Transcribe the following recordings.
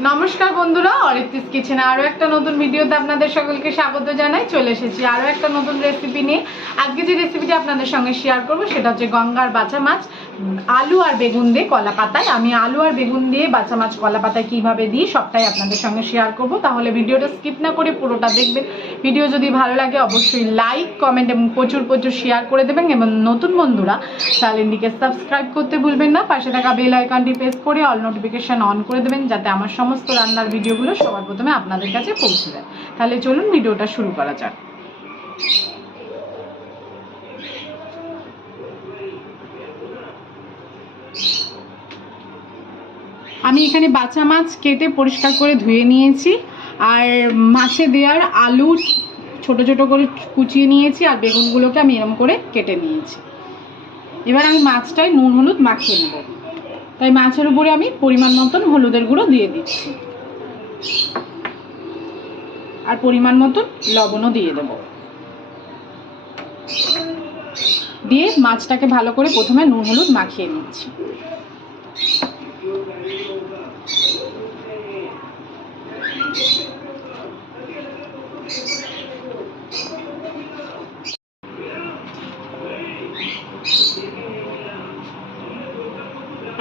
নমস্কার বন্ধুরা, অরিত্রিস কিচেনে আরও একটা নতুন ভিডিওতে আপনাদের সকলকে স্বাগত জানাই। চলে এসেছি আরও একটা নতুন রেসিপি নিয়ে। আজকে যে রেসিপিটি আপনাদের সঙ্গে শেয়ার করব সেটা হচ্ছে গঙ্গার বাছা মাছ আলু আর বেগুন দিয়ে কলা পাতায়। আমি আলু আর বেগুন দিয়ে বাছা মাছ কলা পাতায় কীভাবে দিই সবটাই আপনাদের সঙ্গে শেয়ার করব। তাহলে ভিডিওটা স্কিপ না করে পুরোটা দেখবেন। ভিডিও যদি ভালো লাগে অবশ্যই লাইক, কমেন্ট এবং প্রচুর শেয়ার করে দেবেন। এবং নতুন বন্ধুরা চ্যানেলটিকে সাবস্ক্রাইব করতে ভুলবেন না। পাশে থাকা বেল আইকনটি প্রেস করে অল নোটিফিকেশন অন করে দেবেন, যাতে আমার সমস্ত রান্নার ভিডিওগুলো সবার প্রথমে আপনাদের কাছে পৌঁছে যায়। তাহলে চলুন ভিডিওটা শুরু করা যাক। আমি এখানে বাছা মাছ কেটে পরিষ্কার করে ধুয়ে নিয়েছি, আর মাছে দেওয়ার আলু ছোট ছোট করে কুচিয়ে নিয়েছি, আর বেগুনগুলোকে আমি এরকম করে কেটে নিয়েছি। এবার আমি মাছটায় নুন হলুদ মাখিয়ে নেব। তাই মাছের উপরে আমি পরিমাণ মতন হলুদের গুঁড়ো দিয়ে দিচ্ছি, আর পরিমাণ মতন লবণও দিয়ে দেব। দিয়ে মাছটাকে ভালো করে প্রথমে নুন হলুদ মাখিয়ে নিচ্ছি।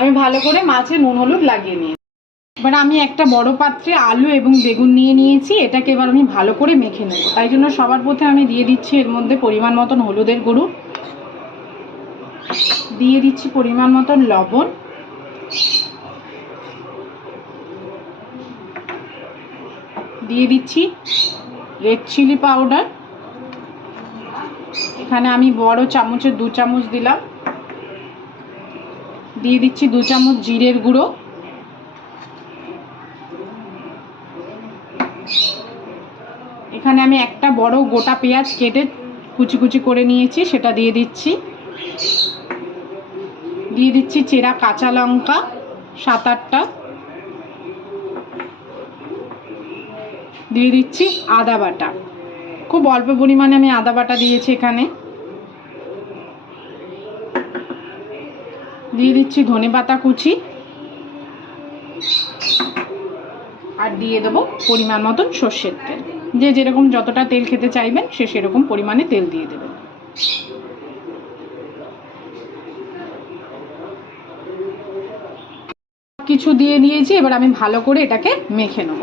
আমি ভালো করে মাছে নুন হলুদ লাগিয়ে নিয়েছি। এবার আমি একটা বড় পাত্রে আলু এবং বেগুন নিয়ে নিয়েছি। এটাকে এবার আমি ভালো করে মেখে নেব। তাই জন্য সবার প্রথমে আমি দিয়ে দিচ্ছি এর মধ্যে পরিমাণ মতন হলুদের গুঁড়ো, দিয়ে দিচ্ছি পরিমাণ মতন লবণ, দিয়ে দিচ্ছি রেড চিলি পাউডার। এখানে আমি বড় চামচের 2 চামচ দিলাম। দিয়ে দিচ্ছি 2 চামচ জিরের গুঁড়ো, এখানে আমি একটা বড় গোটা পেঁয়াজ কেটে কুচি কুচি করে নিয়েছি, সেটা দিয়ে দিচ্ছি। দিয়ে দিচ্ছি চেরা কাঁচা লঙ্কা 7-8টা, দিয়ে দিচ্ছি আদা বাটা। খুব অল্প পরিমাণে আমি আদা বাটা দিয়েছি এখানে। দিয়ে দিচ্ছি ধনেপাতা কুচি, আর দিয়ে দেবো পরিমাণ মতন সর্ষের তেল। যে যেরকম যতটা তেল খেতে চাইবেন সে সেরকম পরিমাণে তেল দিয়ে দেবেন। কিছু দিয়ে দিয়েছি, এবার আমি ভালো করে এটাকে মেখে নেব।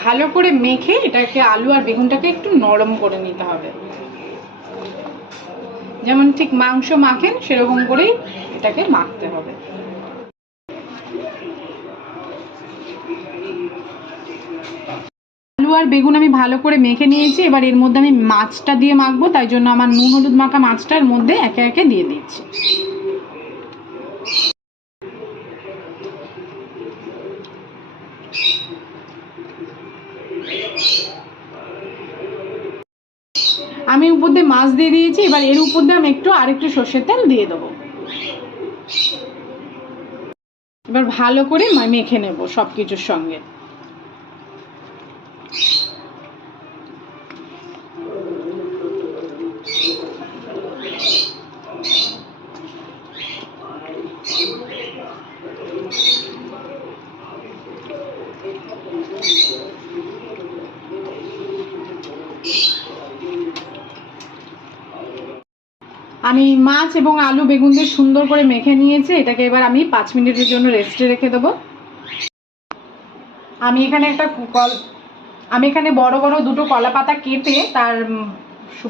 ভালো করে মেখে এটাকে আলু আর বেগুনটাকে একটু নরম করে নিতে হবে। যেমন ঠিক মাংস মাখেন সেরকম করেই এটাকে মাখতে হবে। আলু আর বেগুন আমি ভালো করে মেখে নিয়েছি। এবার এর মধ্যে আমি মাছটা দিয়ে মাখবো, তাই জন্য আমার নুন হলুদ মাখা মাছটার মধ্যে একে একে দিয়ে দিচ্ছি। আমি উপর দিয়ে মাছ দিয়ে দিয়েছি। এবার এর উপর দিয়ে আমি আরেকটু সর্ষের তেল দিয়ে দেবো। এবার ভালো করে মেখে নেব সব কিছুর সঙ্গে। আমি মাছ এবং আলু বেগুন দিয়ে সুন্দর করে মেখে নিয়েছি। এটাকে এবার আমি 5 মিনিটের জন্য রেস্টে রেখে দেবো। আমি এখানে বড় বড় 2টো কলা পাতা কেটে তার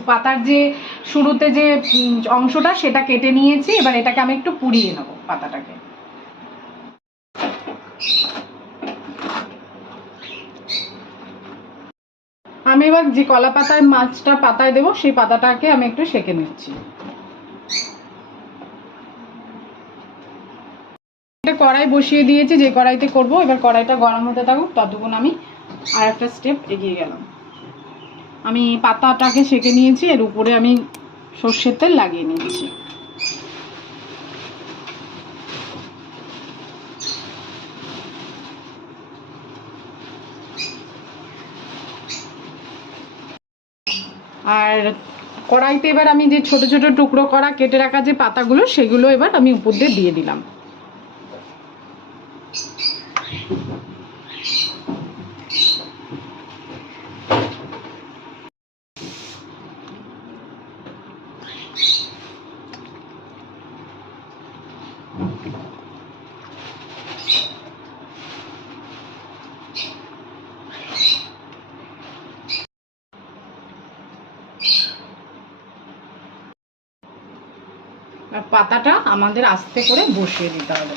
পাতার যে শুরুতে যে অংশটা সেটা কেটে নিয়েছি। এবার এটাকে আমি একটু পুড়িয়ে নেব পাতাটাকে। আমি এবার যে কলা পাতায় মাছটা পাতায় দেবো সেই পাতাটাকে আমি একটু সেঁকে নিচ্ছি। কড়াই বসিয়ে দিয়েছি, যে কড়াইতে করব। এবার কড়াইটা গরম হতে থাকুক, ততক্ষণ আমি আর একটা স্টেপ এগিয়ে গেলাম। আমি পাতাটাকে সেঁকে নিয়েছি, এর উপরে আমি সর্ষের তেল লাগিয়ে নিয়েছি। আর কড়াইতে এবার আমি যে ছোট ছোট টুকরো করা কেটে রাখা যে পাতাগুলো সেগুলো এবার আমি উপর দিয়ে দিলাম। আর পাতাটা আমাদের আস্তে করে বসিয়ে দিতে হবে।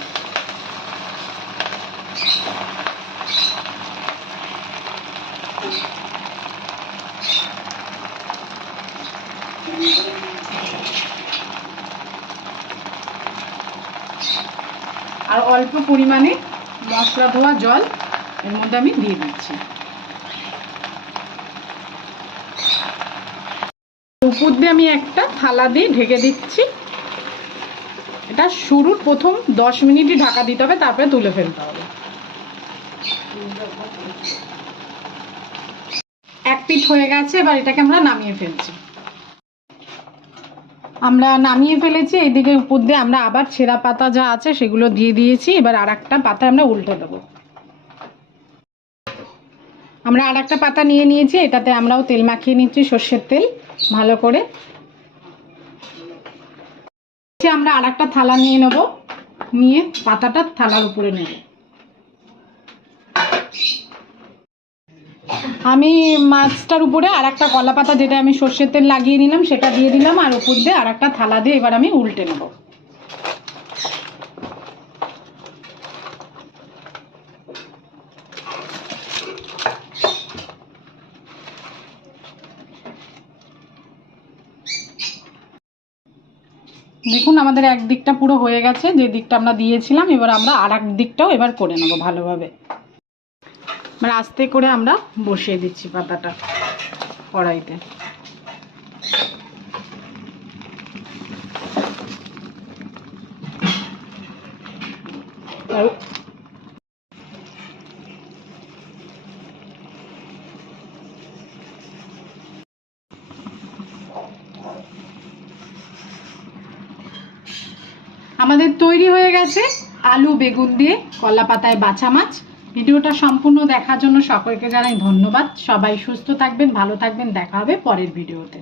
আর অল্প পরিমাণে মশলা ধোয়া জল এর মধ্যে আমি দিয়ে দিচ্ছি। উপর দিয়ে আমি একটা থালা দিয়ে ঢেকে দিচ্ছি। এটা শুরুর প্রথম 10 মিনিটই ঢাকা দিতে হবে, তারপরে তুলে ফেলতে হবে। এক পিঠ হয়ে গেছে, এবার এটাকে আমরা নামিয়ে ফেলছি। আমরা নামিয়ে ফেলেছি। এইদিকে উপর দিয়ে আমরা আবার ছেঁড়া পাতা যা আছে সেগুলো দিয়ে দিয়েছি। এবার আর একটা পাতা আমরা উল্টে দেবো। আমরা আর একটা পাতা নিয়ে নিয়েছি, এটাতে আমরাও তেল মাখিয়ে নিচ্ছি, সর্ষের তেল ভালো করে। আমরা আর একটা থালা নিয়ে নেব, নিয়ে পাতাটা থালার উপরে নেব। আমি মাছটার উপরে আর একটা কলা পাতা, যেটা আমি সর্ষের তেল লাগিয়ে নিলাম, সেটা দিয়ে দিলাম। আর উপর দিয়ে আর একটা থালা দিয়ে এবার আমি উল্টে নেব। দেখুন আমাদের এক দিকটা পুরো হয়ে গেছে, যে দিকটা আমরা দিয়েছিলাম। এবার আমরা আর এক দিকটাও এবার করে নেব ভালোভাবে। মানে আস্তে করে আমরা বসিয়ে দিচ্ছি পাতাটা কড়াইতে। আমাদের তৈরি হয়ে গেছে আলু বেগুন দিয়ে কলা পাতায় বাছা মাছ। ভিডিওটা সম্পূর্ণ দেখার জন্য সকলকে জানাই ধন্যবাদ। সবাই সুস্থ থাকবেন, ভালো থাকবেন। দেখা হবে পরের ভিডিওতে।